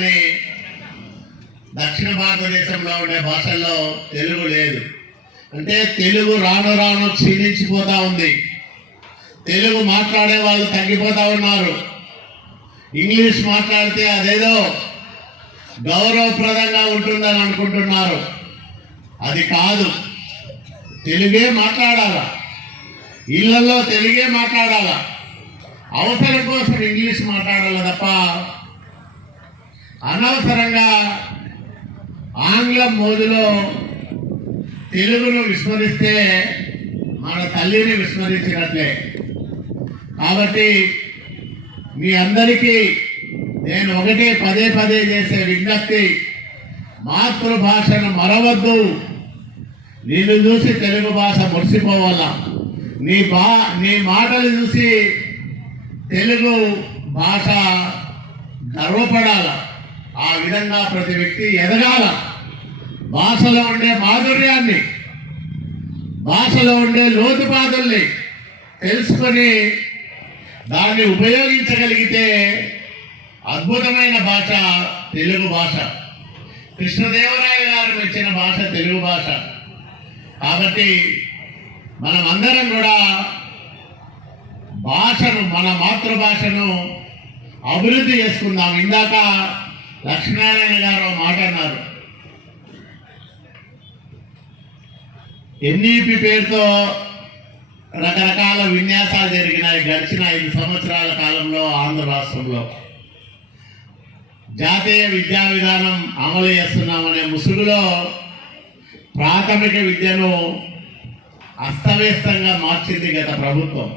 కానీ దక్షిణ భారతదేశంలో ఉండే భాషల్లో తెలుగు లేదు. అంటే తెలుగు రాను రాను క్షీణించిపోతూ ఉంది. తెలుగు మాట్లాడే వాళ్ళు తగ్గిపోతూ ఉన్నారు. ఇంగ్లీష్ మాట్లాడితే అదేదో గౌరవప్రదంగా ఉంటుందని అనుకుంటున్నారు. అది కాదు. తెలుగే మాట్లాడాలా. ఇళ్ళలో తెలుగే మాట్లాడాలా. అవసరం కోసం ఇంగ్లీష్ మాట్లాడాలి తప్ప అనవసరంగా ఆంగ్లం మోదులో తెలుగును విస్మరిస్తే మన తల్లిని విస్మరించినట్లే. కాబట్టి మీ అందరికీ నేను ఒకటే పదే పదే చేసే విజ్ఞప్తి మాతృభాషను మరవద్దు. నిన్ను చూసి తెలుగు భాష మురిసిపోవాలా? నీ బా నీ మాటలు చూసి తెలుగు భాష గర్వపడాలా? ఆ విధంగా ప్రతి వ్యక్తి ఎదగాల. భాషలో ఉండే మాధుర్యాన్ని భాషలో ఉండే లోతుపాదుల్ని తెలుసుకొని దాన్ని ఉపయోగించగలిగితే అద్భుతమైన భాష తెలుగు భాష. కృష్ణదేవరాయ గారు ఇచ్చిన భాష తెలుగు భాష. కాబట్టి మనం అందరం కూడా భాషను మన మాతృభాషను అభివృద్ధి చేసుకుందాం. ఇందాక లక్ష్మీనారాయణ గారు మాట అన్నారు. ఎన్ఈపి పేరుతో రకరకాల విన్యాసాలు జరిగినాయి గడిచిన ఐదు సంవత్సరాల కాలంలో ఆంధ్ర రాష్ట్రంలో. జాతీయ విద్యా విధానం అమలు చేస్తున్నామనే ముసుగులో ప్రాథమిక విద్యను అస్తవ్యస్తంగా మార్చింది గత ప్రభుత్వం.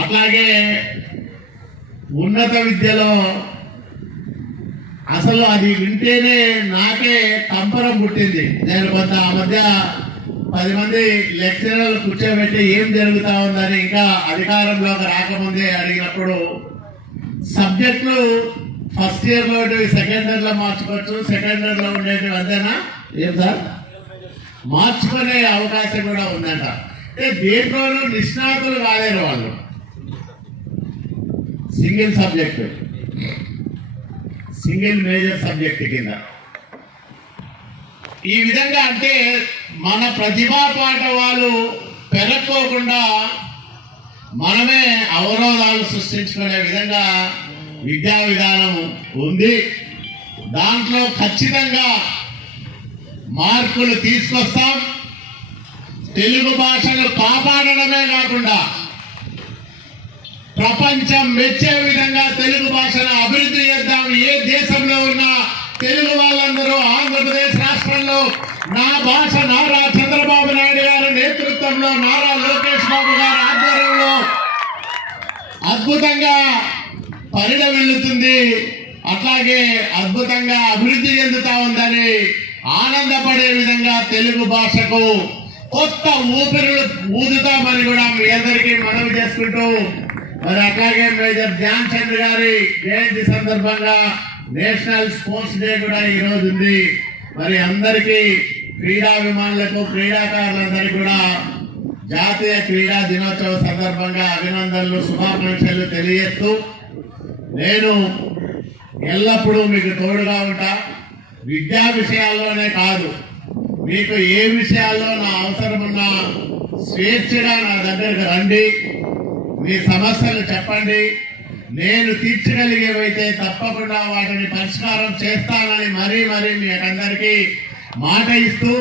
అట్లాగే ఉన్నత విద్యలో అసలు అది వింటేనే నాకే కంపరం పుట్టింది. నేను కొంత ఆ మధ్య పది మంది లెక్చరర్లు కూర్చోబెట్టి ఏం జరుగుతా ఉందని ఇంకా అధికారంలోకి రాకముందే అడిగినప్పుడు సబ్జెక్టులు ఫస్ట్ ఇయర్లో సెకండ్ ఇయర్లో మార్చుకోవచ్చు సెకండ్ ఇయర్లో ఉండేటివి ఉండేవి అంతేనా? ఏం సార్? మార్చుకునే అవకాశం కూడా ఉందంట. అంటే దేంట్లోనూ నిష్ణాతులు కాలేరు వాళ్ళు. Single subject single major subject కింద. ఈ విధంగా అంటే మన ప్రతిభా పాట వాళ్ళు పెరక్కోకుండా మనమే అవరోధాలు సృష్టించుకునే విధంగా విద్యా విధానం ఉంది. దాంట్లో ఖచ్చితంగా మార్పులు తీసుకొస్తాం. తెలుగు భాషను కాపాడడమే కాకుండా ప్రపంచం మెచ్చే విధంగా తెలుగు భాషను అభివృద్ధి చేద్దాం ఏ దేశంలో ఉన్నా తెలుగు వాళ్ళందరూ ఆంధ్రప్రదేశ్ రాష్ట్రంలో నా భాష నారా చంద్రబాబు నాయుడు గారి నేతృత్వంలో నారా లోకేష్ బాబు గారి ఆధ్వర్యంలో అద్భుతంగా పరిణమిల్లుతుంది అట్లాగే అద్భుతంగా అభివృద్ధి చెందుతా ఉందని ఆనందపడే విధంగా తెలుగు భాషకు కొత్త ఊపిరులు ఊదుతామని కూడా మీ అందరికీ మనవి చేసుకుంటూ మరి అట్లాగే మేజర్ ధ్యాన్ చంద్ర గారి జయంతి సందర్భంగా నేషనల్ స్పోర్ట్స్ డే కూడా ఈరోజు ఉంది. మరి అందరికీ క్రీడాభిమానులకు క్రీడాకారులందరికీ కూడా జాతీయ క్రీడా దినోత్సవ సందర్భంగా అభినందనలు శుభాకాంక్షలు తెలియజేస్తూ నేను ఎల్లప్పుడూ మీకు తోడుగా ఉంటా. విద్యా విషయాల్లోనే కాదు మీకు ఏ విషయాల్లో నా అవసరం ఉన్నా స్వేచ్ఛగా నా దగ్గరకు రండి. మీ సమస్యలు చెప్పండి. నేను తీర్చగలిగేవైతే తప్పకుండా వాటిని పరిష్కారం చేస్తానని మరీ మరీ మీ అందరికీ మాట ఇస్తూ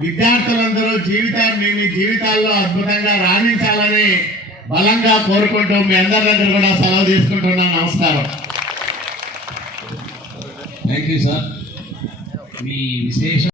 విద్యార్థులందరూ జీవితాన్ని మీ జీవితాల్లో అద్భుతంగా రాణించాలని బలంగా కోరుకుంటూ మీ అందరి దగ్గర కూడా సెలవు తీసుకుంటున్నాను నమస్కారం. థ్యాంక్ యూ సార్ మీ విశేష